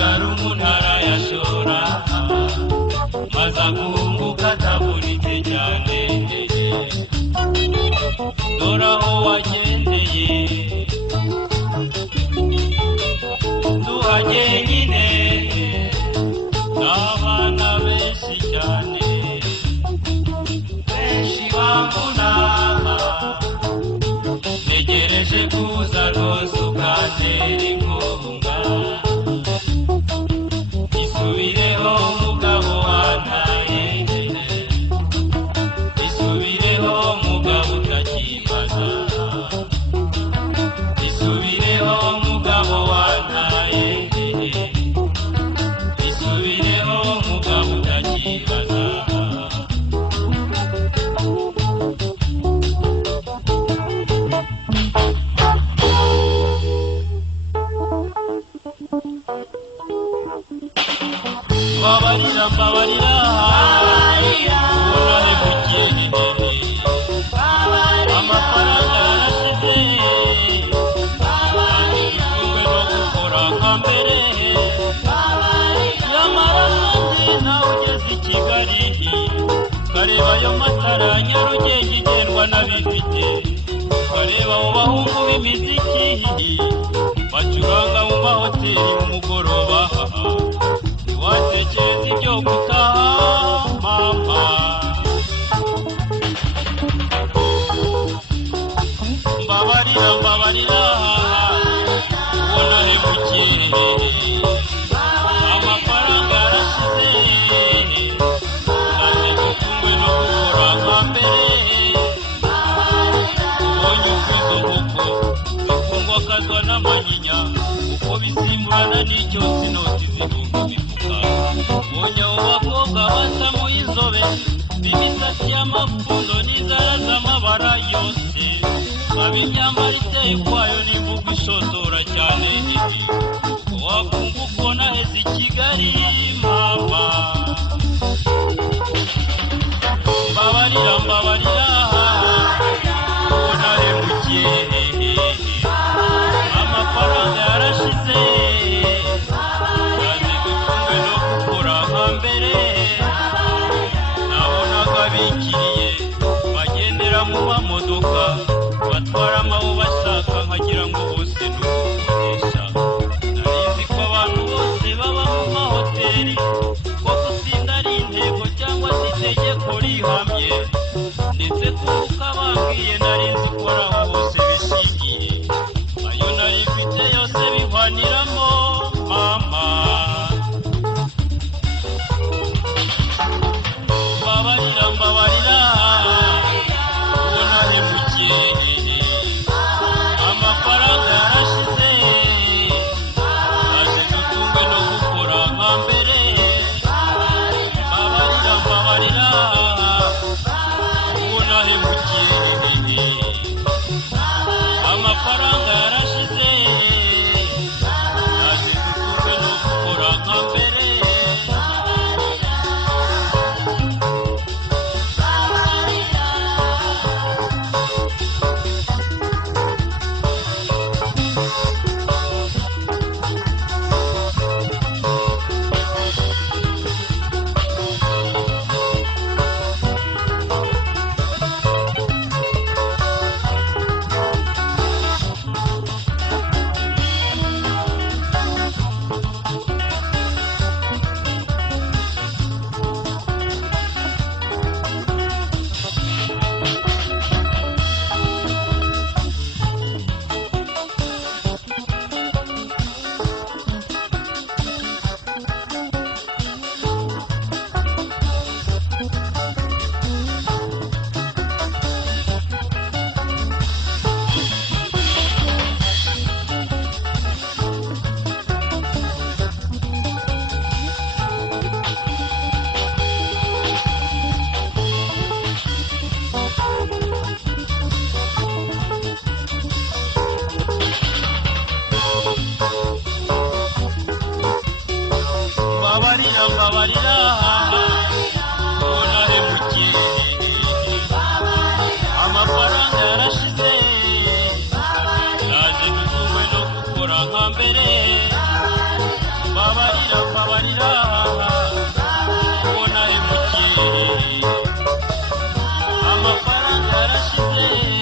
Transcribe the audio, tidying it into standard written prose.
asigara umuntu arayashora maze akunguka atabonetse cyane dore aho wagendeye tuhageye nyine n'abana benshi cyane benshi bambona ntegereje kuza rwose ukantera inkunga isubireho mugabo wantaye isubireho mugabo utakibaza isubireho mugabo wantaye isubireho mugabo utakibaza babarira mbabarira ubona hebukiye amafaranga yarashize igikumwe no gukora nka mbere nyamara kandi nawe ugeze i Kigali ukareba ayo matara Nyarugenge igendwa n'abifite ukareba abo bahungu b'imiziki bacuranga mu mahoteli umugoroba watekereza ibyo gutaha mama mbabarira mbabarira ubona hebukiye amafaranga yarashize kandi gukumwe no gukora nka mbere ubonye ukwizo nk'uko zikundwa akazwa n'amanyinya uko bisimburana n'icyo sinoti zibunga imifuka ubonye abo bakobwa basa mu izobe b'imisatsi y'amapfundo n'inzara z'amabara yose aba imyambaro iteye ukwayo n'imvugo ishotora cyane wakumva uko naheze i Kigali mama mbabarira mbabarira ubona hebukiye amafaranga yarashize kandi gukumwe no gukora nka mbere nabonaga bikiriye bagendera mu mamodoka batwara amabo bashaka nkagira ngo bose ni ugukoresha narizi ko abantu bose baba mu mahoteli ko gusinda ari intego cyangwa se itegeko rihamye ndetse kuko bambwiye narinzi ko ari aho bose bishingiye ayo nari mfite yose bihwaniramo mama mbabarira mbabarira ubona hebukiye amafaranga yarashize aje dutungwe no gukora nka mbere mbabarira mbabarira ubona hebukiye amafaranga yarashize aje dutungwe no gukora nka mbere mbabarira ubona hebukiye amafaranga yarashize naje dutungwe no gukora nka mbere mbabarira maze